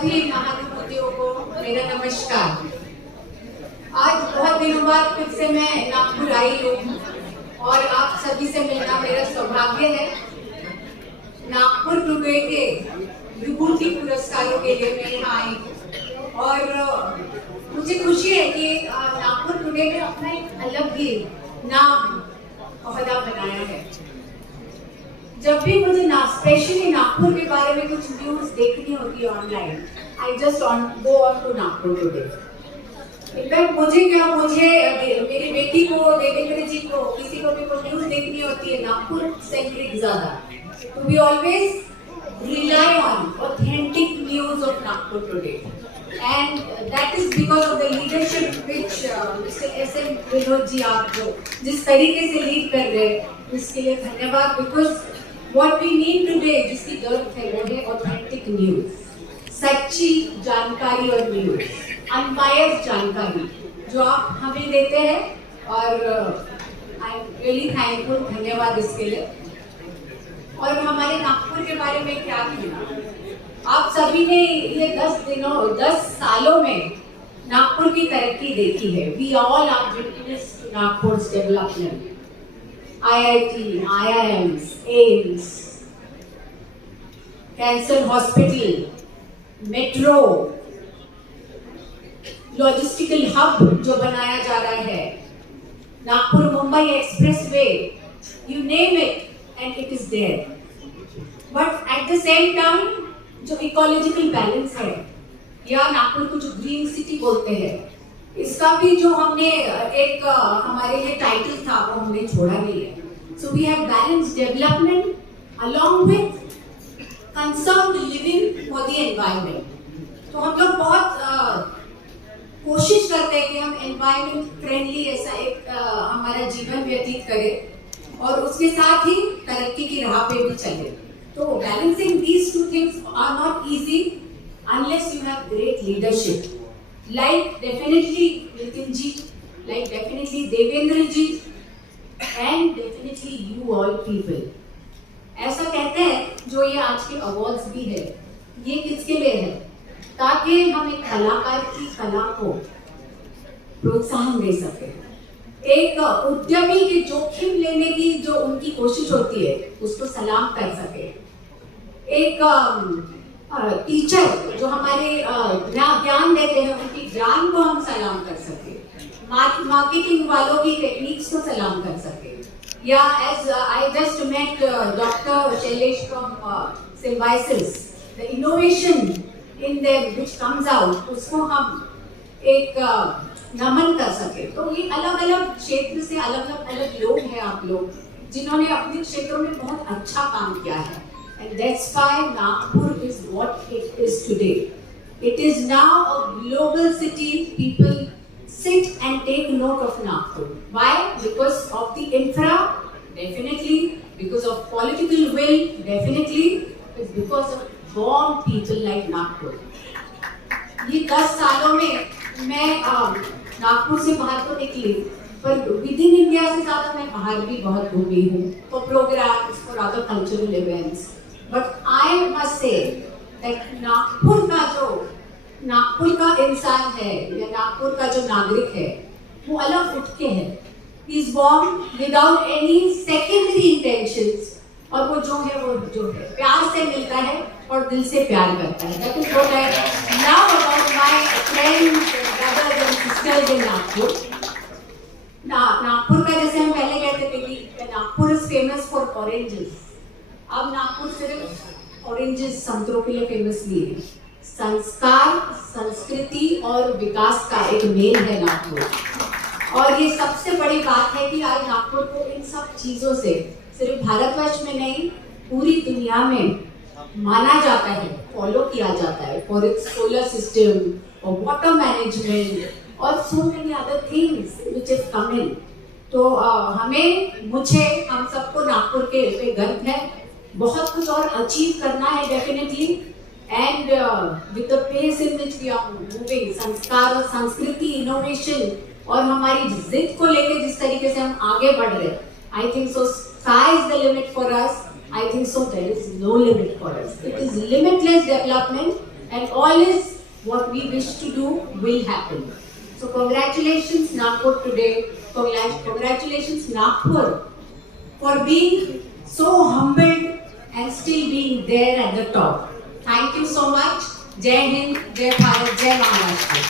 सभी महानुभूतियों को मेरा नमस्कार। आज बहुत दिनों बाद फिर से मैं नागपुर आई हूँ और आप सभी से मिलना मेरा सौभाग्य है। नागपुर टुडे के विभूति पुरस्कारों के लिए मैं यहाँ आई हूँ और मुझे खुशी है कि नागपुर टुडे ने अपना एक अलग ही नाम ओहदा बनाया है। जब भी मुझे स्पेशली नागपुर के बारे में कुछ न्यूज देखनी होती है online, I just go on to Nagpur today. In fact मुझे मेरी बेटी को, देवेंद्र जी को, किसी को भी कोई न्यूज देखनी होती है नागपुर सेंट्रिक ज्यादा, तो we always rely on authentic news of Nagpur today, and that is because of the leadership which Mr. S.M. Vinod ji आप जो जिस तरीके से लीड कर रहे हैं उसके लिए धन्यवाद। Because what we need today जिसकी जरूरत है वो है authentic news, सच्ची जानकारी और न्यूज, अनबायस्ड जानकारी जो आप हमें देते हैं और आई एम रियली थैंकफुल, धन्यवाद इसके लिए। और हमारे नागपुर के बारे में क्या कहना, आप सभी ने ये 10 सालों में नागपुर की तरक्की देखी है। We all are witness to Nagpur's development. IIT, IIMs, AIIMS, cancer hospital, metro, logistical hub जो बनाया जा रहा है, Nagpur Mumbai expressway, you name it and it is there. But at the same time जो इकोलॉजिकल बैलेंस है या नागपुर को जो ग्रीन सिटी बोलते हैं, इसका भी जो हमने एक हमारे लिए टाइटल था वो हमने छोड़ा नहीं है। So we have balanced development along with concerned living for the environment. तो हम लोग बहुत कोशिश करते हैं कि हम environment friendly ऐसा एक हमारा जीवन व्यतीत करें और उसके साथ ही तरक्की की राह पे भी चले। तो balancing these two things are not easy unless you have great leadership like definitely Nitin ji, like definitely Devendra ji and definitely you all people. ऐसा कहते हैं जो ये आज के अवार्ड्स भी है, ये किसके लिए है? ताकि हम एक कलाकार की कला को प्रोत्साहन दे सके, एक उद्यमी के जोखिम लेने की जो उनकी कोशिश होती है उसको सलाम कर सके, एक टीचर जो हमारे ज्ञान देते हैं उनकी ज्ञान को हम सलाम कर सके, मार्केटिंग वालों की टेक्निक्स को सलाम कर सके, या as I just met doctor Shailesh from Symbiosis, the innovation in them which comes out, उसको हम एक नमन कर सके। तो ये अलग अलग क्षेत्र से अलग लोग हैं, आप लोग जिन्होंने अपने क्षेत्रों में बहुत अच्छा काम किया है, and that's why Nagpur is what it is today. It is now a global city. People sit and take note of Nagpur. Why? Because of the infra, definitely. Because of political will, definitely. It's because of born people like Nagpur. ये 10 सालों में मैं नागपुर से बाहर तो निकली, पर with in India से ज्यादा मैं बाहर भी बहुत घूमी हूँ for programs, for other cultural events. But I must say that Nagpur का इंसान है या नागपुर का जो नागरिक है वो अलग उठ के है। He is born without any secondary intentions, और वो जो है प्यार से मिलता है और दिल से प्यार करता है। That is what I love about my friends, brothers and sisters इन नागपुर। नागपुर का जैसे हम पहले कहते थे कि Nagpur is famous for oranges, अब नागपुर सिर्फ ऑरेंजेस संतरों के लिए फेमस नहीं है। संस्कार, संस्कृति और विकास का एक मेल है नागपुर, और ये सबसे बड़ी बात है कि आज नागपुर को इन सब चीजों से सिर्फ भारतवर्ष में नहीं पूरी दुनिया में माना जाता है, फॉलो किया जाता है फॉर इट्स सोलर सिस्टम और वाटर मैनेजमेंट और so many other things which have come in. तो मुझे हम सबको नागपुर के पे गर्व है, बहुत कुछ और अचीव करना है definitely, and with the pace in which we are moving, संस्कार और संस्कृति, इनोवेशन और हमारी जिद को लेकर जिस तरीके से हम आगे बढ़ रहे हैं, I think so sky is the limit for us. I think so there is no limit for us. It is limitless development and all is what we wish to do will happen. So congratulations Nagpur today. Congratulations Nagpur for being so humbled and still being there at the top. Thank you so much. Jai Hind, Jai Bharat, Jai Maharashtra.